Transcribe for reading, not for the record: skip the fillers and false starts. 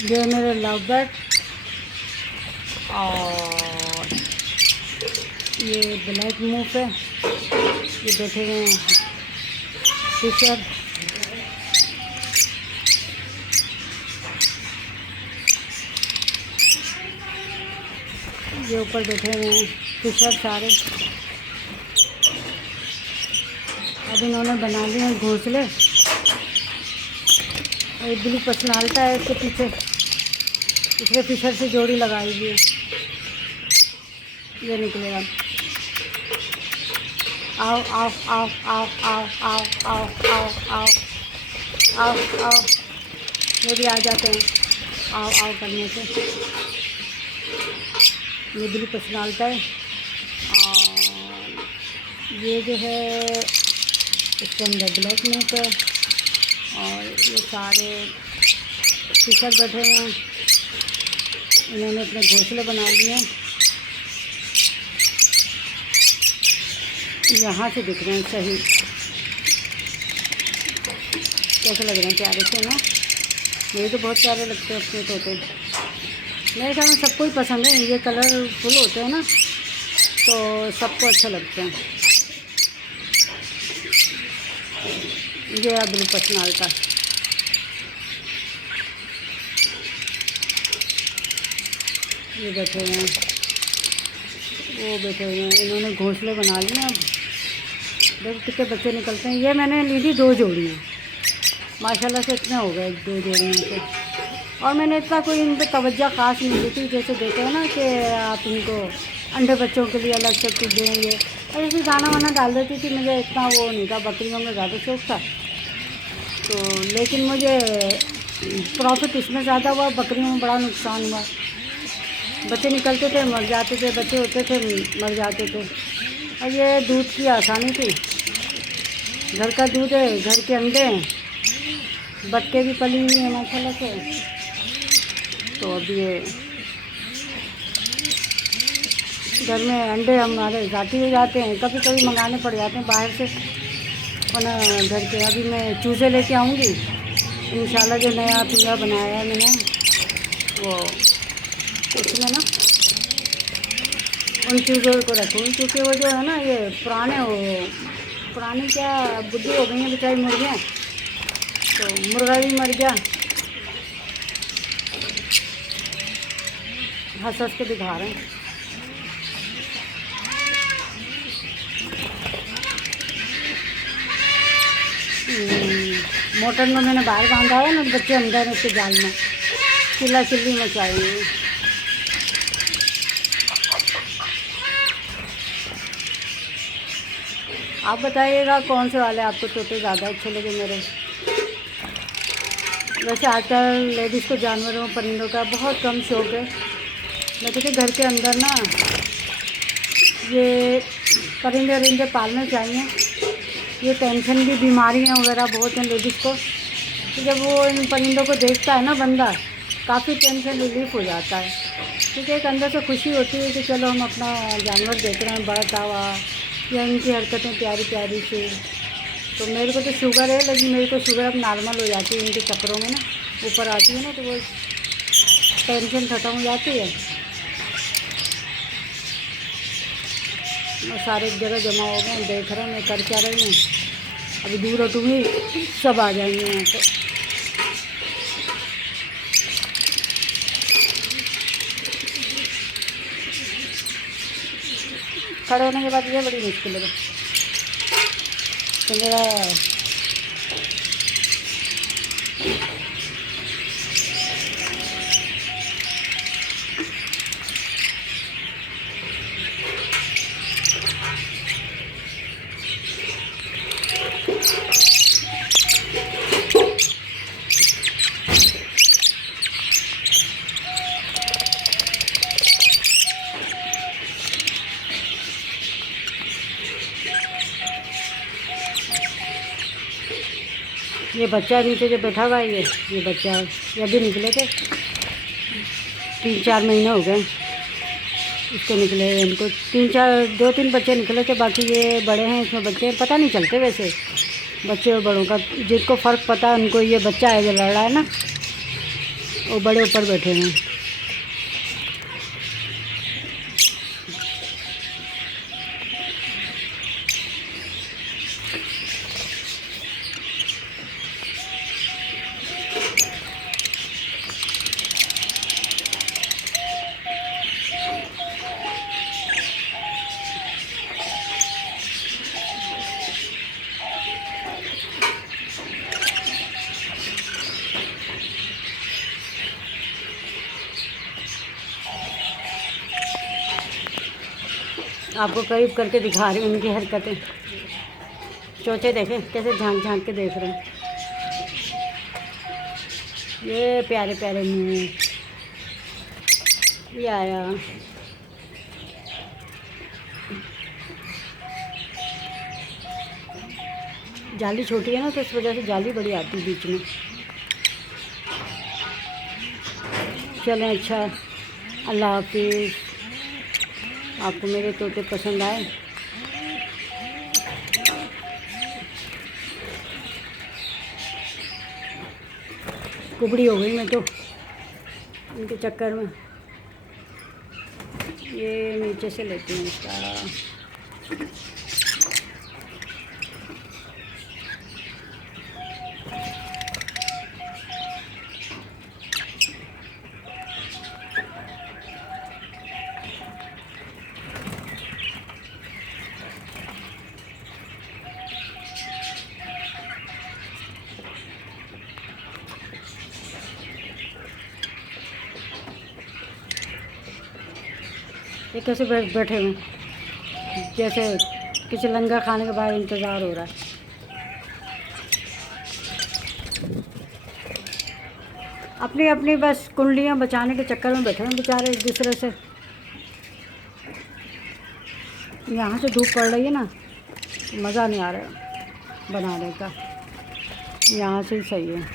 ये मेरे love bird और ये ब्लैक मूफ है, ये बैठे हुए हैं फिशर। ये ऊपर बैठे हुए हैं फिशर सारे। अब इन्होंने बना लिए हैं घोंसले। एक ब्लू पर्सनालिटी है इसके पीछे, इसलिए फिशर से जोड़ी लगाई हुई है। ये निकलेगा। आओ आओ आओ आओ आओ आओ आओ आओ आओ आओ आओ, ये भी आ जाते हैं आओ आओ करने से। ये ब्लू पर्सनालिटी है और ये जो है इसके अंदर ब्लैक मूक है और ये सारे फिशर बैठे हुए हैं। इन्होंने अपने घोंसले बना लिए हैं। यहाँ से दिख रहे हैं सही, कैसे लग रहे हैं, प्यारे से ना। मुझे तो बहुत प्यारे लगते हैं अपने तोते। मेरे ख्याल में सबको ही पसंद है, ये कलरफुल होते हैं ना तो सबको अच्छा लगता है। ये ब्लू पर्सनालिटी, ये बैठे हुए हैं, वो बैठे हुए हैं। इन्होंने घोंसले बना लिए। अब देखो कितने बच्चे निकलते हैं। ये मैंने ली थी 2 जोड़ियाँ, माशाल्लाह से इतने हो गए 2 जोड़ियों से। और मैंने इतना कोई इन पर तवज्जो ख़ास नहीं दी थी। जैसे देते हैं ना कि आप इनको अंडे बच्चों के लिए अलग से कुछ देंगे, और ऐसे दाना वाना डाल देती थी। मुझे इतना वो नहीं था, बकरियों में ज़्यादा शौक था तो। लेकिन मुझे प्रॉफिट इसमें ज़्यादा हुआ, बकरियों में बड़ा नुकसान हुआ। बच्चे निकलते थे मर जाते थे, बच्चे होते थे मर जाते थे। और ये दूध की आसानी थी, घर का दूध है, घर के अंडे हैं, बच्चे भी पली हुई हैं माशाल्लाह से। तो अब ये घर में अंडे हमारे जाती हो जाते हैं, कभी कभी मंगाने पड़ जाते हैं बाहर से, वरना घर के। अभी मैं चूज़े लेके आऊँगी इंशाल्लाह। जो नया पिंजरा बनाया है मैंने, वो उसमें ना उन चूज़ों को रखूँगी, क्योंकि वो जो है ना ये पुरानी क्या बुद्धि हो गई है बेचारी मुर्गियाँ, तो मुर्गा भी मर गया। हंस हंस के दिखा रहे हैं। मोटर में मैंने बाहर बांधा है ना, बच्चे अंदर उसके जाल में चिल्ला चिल्ली मचाई हुई। आप बताइएगा कौन से वाले आपको तोते ज़्यादा अच्छे लगे मेरे। वैसे आजकल लेडीज़ को जानवरों परिंदों का बहुत कम शौक़ है। मैं कहती घर के अंदर ना ये परिंदे वरिंदे पालने चाहिए। ये टेंशन की बीमारियाँ वगैरह बहुत हैं लेडीज़ को, तो जब वो इन परिंदों को देखता है ना बंदा, काफ़ी टेंशन रिलीफ हो जाता है। क्योंकि एक अंदर से खुशी होती है कि चलो हम अपना जानवर देख रहे हैं बढ़ता हुआ, या इनकी हरकतें प्यारी प्यारी सी। तो मेरे को तो शुगर है, लेकिन मेरे को शुगर अब नॉर्मल हो जाती है इनके चक्करों में ना, ऊपर आती है ना, तो वो टेंशन ख़त्म हो जाती है। सारे एक जगह जमा हो गए, देख रहे हैं मैं कर क्या रही हूँ। अभी दूर हटूँगी सब आ जाएंगे यहाँ पे। खड़े होने के बाद ये बड़ी मुश्किल है तो मेरा। ये बच्चा नीचे जो बैठा हुआ है, ये बच्चा है। ये अभी निकले थे, 3-4 महीने हो गए इसको निकले। इनको 2-3 बच्चे निकले थे, बाकी ये बड़े हैं, इसमें बच्चे पता नहीं चलते वैसे बच्चे और बड़ों का। जिनको फ़र्क पता है उनको ये बच्चा है जो लड़ रहा है ना, वो बड़े ऊपर बैठे हैं। आपको करीब करके दिखा रही हूँ उनकी हरकतें। चोचे देखें कैसे झांक झांक के देख रहे हैं। ये प्यारे प्यारे मुँह, ये आया। जाली छोटी है ना, तो इस वजह से जाली बड़ी आती है बीच में। चलें, अच्छा, अल्लाह हाफिज़। आपको मेरे तोते पसंद आए? कुबड़ी हो गई मैं तो इनके चक्कर में। ये नीचे से लेती हूँ इसका। ये कैसे बैठे हुए, जैसे किसी लंगर खाने के बाद इंतज़ार हो रहा है। अपनी अपनी बस कुंडलियाँ बचाने के चक्कर में बैठे हैं बेचारे एक दूसरे से। यहाँ से धूप पड़ रही है ना, मज़ा नहीं आ रहा बनाने का। यहाँ से ही सही है।